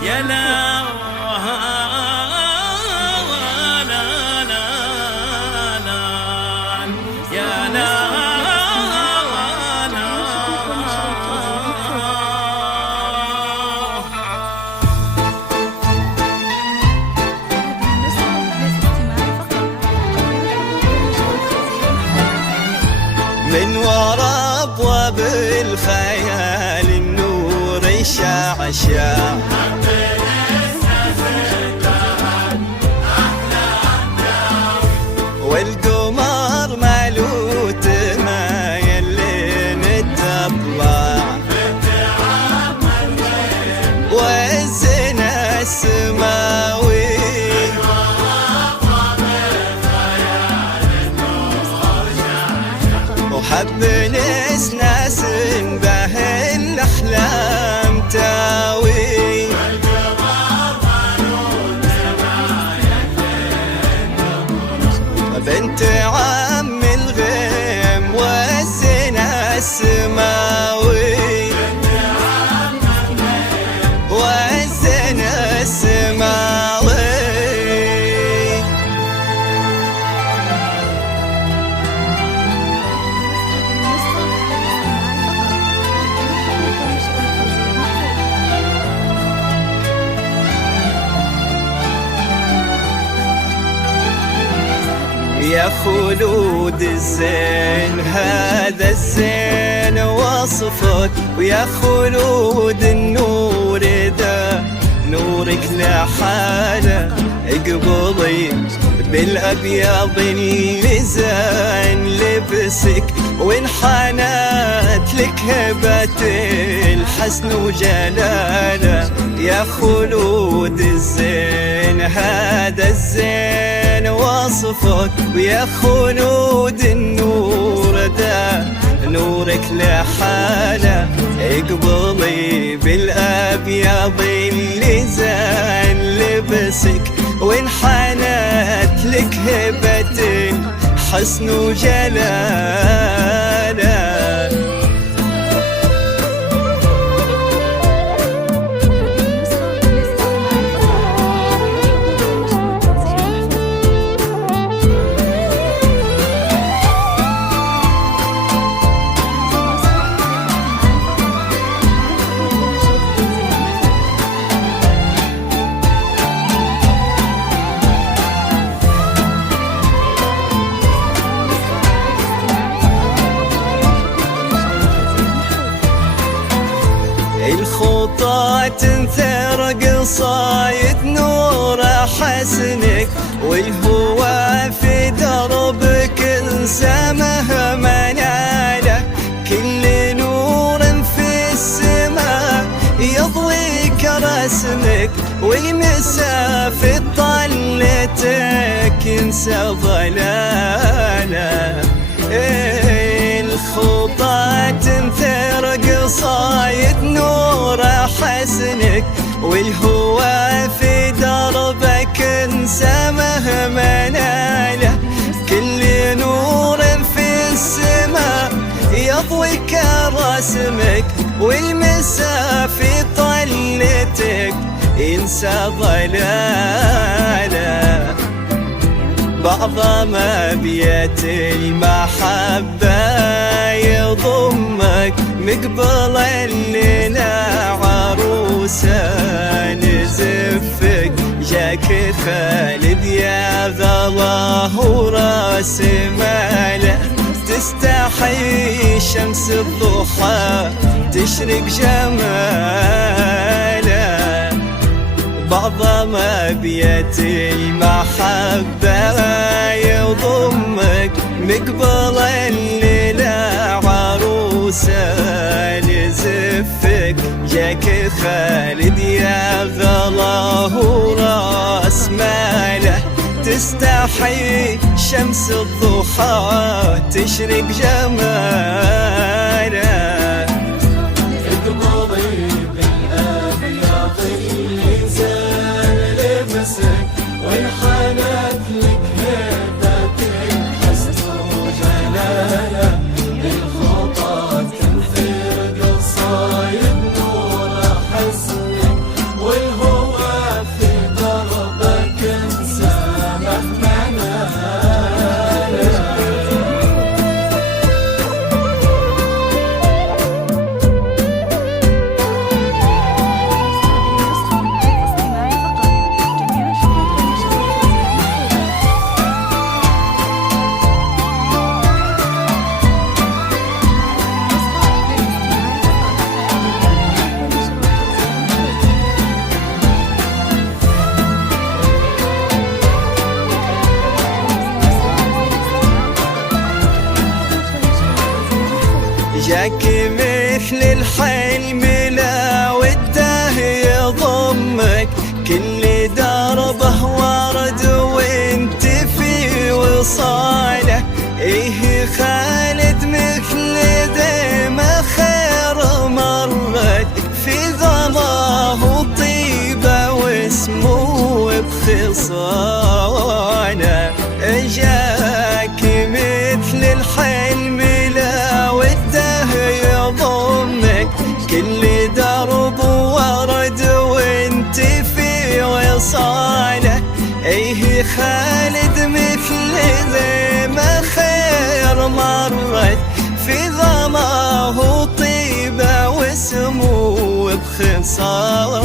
يا لا لا لا لا يا لا من وراء ابواب الخيال النور يشعشع والقمر مالوت ما يلين التطلع والزنا السماوي وحب ناس به الأحلام تاوي بنت عم الغيم والزنا السماوي والزنا السماوي يا خلود الزين هذا الزين وصفك ويا خلود النور ذا نورك لحاله اقبضي بالابيض اللي زين لبسك وانحنت لك هبة الحسن وجلاله يا خلود الزين هذا الزين وصفك ويا خلود النور ذا نورك لحاله اقبضي بالابيض اللي زين لبسك وانحنت لك هبة حسن وجلاله الخطى تنثر قصايد نور حسنك والهوى في دربك انسامه مناله كل نور في السماء يضويك رسمك ويمسى في طلتك ينسى ضلاله الخطى تنثر قصايد نور حسنك والهوى في دربك انسامه مناله كل نور في السماء يضويك رسمك والمسا في طلتك ينسى ضلاله بعض ما بيت المحبة يضمك مقبل لنا عروسة نزفك جاك خالد يا ذا الله وراس ماله تستحي شمس الضحى تشرق جماله بعض ما بيت المحبة يضمك مقبل الليلة عروسة نزفك جاك خالد يا غلا وراس ماله تستحي شمس الضحى تشرق جماله وانحنت لك هبة الحسن وجلاله الخطى تنثر قصايد نور حسنك والهوى جاك مثل الحلم لا وده يضمك، كل دربه ورد وانت في وصاله. ايه خالد مثل ذي ما خير مرت، في ظلاه طيبه واسمه بخصاله. جاك مثل الحلم لا وده يضمك، كل درب ورد وانت في وصاله. ايه خالد مثل ذي ما خير مرت، في ظلاه طيبه واسمه بخصاله.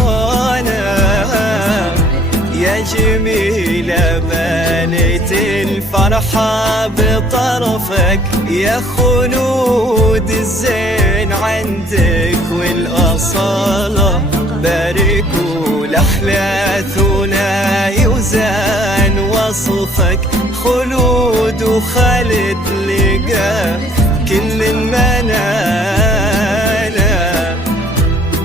يا جميلة بنيت الفرحة بطرفك، يا خلود الزين عندك والأصالة. باركوا لأحلى ثنائي وزان وصفك، خلود وخالد لقى كل المنالة.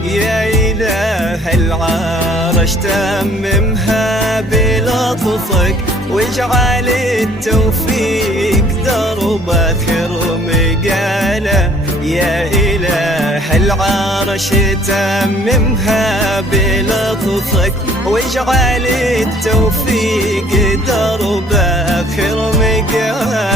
يا إله العرش تممها بلطفك، واجعل التوفيق درب آخر مقالة. يا إله العرش تممها بلطفك، واجعل التوفيق درب آخر مقالة.